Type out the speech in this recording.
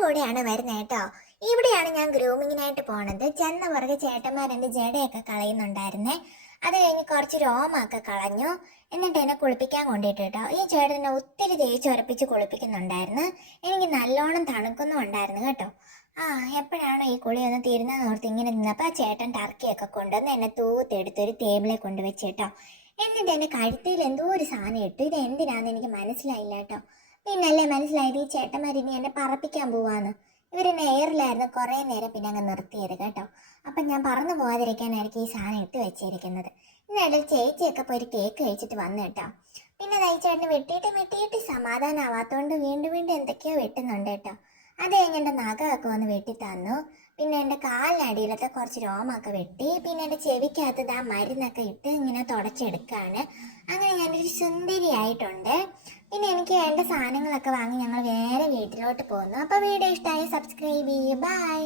കൂടെയാണ് വരുന്നത് കേട്ടോ. ഇവിടെയാണ് ഞാൻ ഗ്രൂമിങ്ങിനായിട്ട് പോണത്. ചെന്ന പുറകെ ചേട്ടന്മാരെൻ്റെ ജടയൊക്കെ കളയുന്നുണ്ടായിരുന്നേ. അത് കഴിഞ്ഞ് കുറച്ച് രോമൊക്കെ കളഞ്ഞു. എന്നിട്ട് എന്നെ കുളിപ്പിക്കാൻ കൊണ്ടിട്ട് കേട്ടോ. ഈ ചേട്ടൻ എന്നെ ഒത്തിരി തേച്ചുരപ്പിച്ച് കുളിപ്പിക്കുന്നുണ്ടായിരുന്നു. എനിക്ക് നല്ലോണം തണുക്കുന്നുണ്ടായിരുന്നു കേട്ടോ. എപ്പോഴാണോ ഈ കുളി ഒന്ന് തീരുന്നതെന്ന് ഓർത്ത് ഇങ്ങനെ നിന്നപ്പോൾ ആ ചേട്ടൻ ടർക്കിയൊക്കെ കൊണ്ടുവന്ന് എന്നെ തൂത്തെടുത്തൊരു ടേബിളിൽ കൊണ്ടുവച്ച് കേട്ടോ. എന്നിട്ട് എൻ്റെ കഴുത്തിൽ എന്തോ ഒരു സാധനം ഇട്ടു. ഇത് എന്തിനാന്ന് എനിക്ക് മനസ്സിലായില്ല കേട്ടോ. പിന്നല്ലേ മനസ്സിലായത് ഈ ചേട്ടന്മാരിനി എന്നെ പറപ്പിക്കാൻ പോവാന്ന്. ഇവരെന്നെ എയറിലായിരുന്നു കുറേ നേരം പിന്നെ അങ്ങ് നിർത്തിയത് കേട്ടോ. അപ്പം ഞാൻ പറന്നു പോകാതിരിക്കാനായിരിക്കും ഈ സാധനം ഇട്ട് വെച്ചിരിക്കുന്നത്. ഇന്നിടയിൽ ചേച്ചിയൊക്കെ പോയി ഒരു കേക്ക് കഴിച്ചിട്ട് വന്നു കേട്ടോ. പിന്നെ തയ്ച്ചേട്ടന് വെട്ടിയിട്ട് സമാധാനമാവാത്തതുകൊണ്ട് വീണ്ടും വീണ്ടും എന്തൊക്കെയോ വെട്ടുന്നുണ്ട് കേട്ടോ. അത് കഴിഞ്ഞ് എൻ്റെ നഖമൊക്കെ വന്ന് വെട്ടി തന്നു. പിന്നെ എൻ്റെ കാലിനടിയിലത്തെ കുറച്ച് രോമൊക്കെ വെട്ടി. പിന്നെ എൻ്റെ ചെവിക്കകത്ത് ആ മരുന്നൊക്കെ ഇട്ട് ഇങ്ങനെ തുടച്ചെടുക്കുകയാണ്. അങ്ങനെ ഞാനൊരു സുന്ദരിയായിട്ടുണ്ട്. പിന്നെ എനിക്ക് വേണ്ട സാധനങ്ങളൊക്കെ വാങ്ങി ഞങ്ങൾ വേറെ വീട്ടിലോട്ട് പോകുന്നു. അപ്പോൾ വീഡിയോ ഇഷ്ടമായി സബ്സ്ക്രൈബ് ചെയ്യൂ. ബൈ.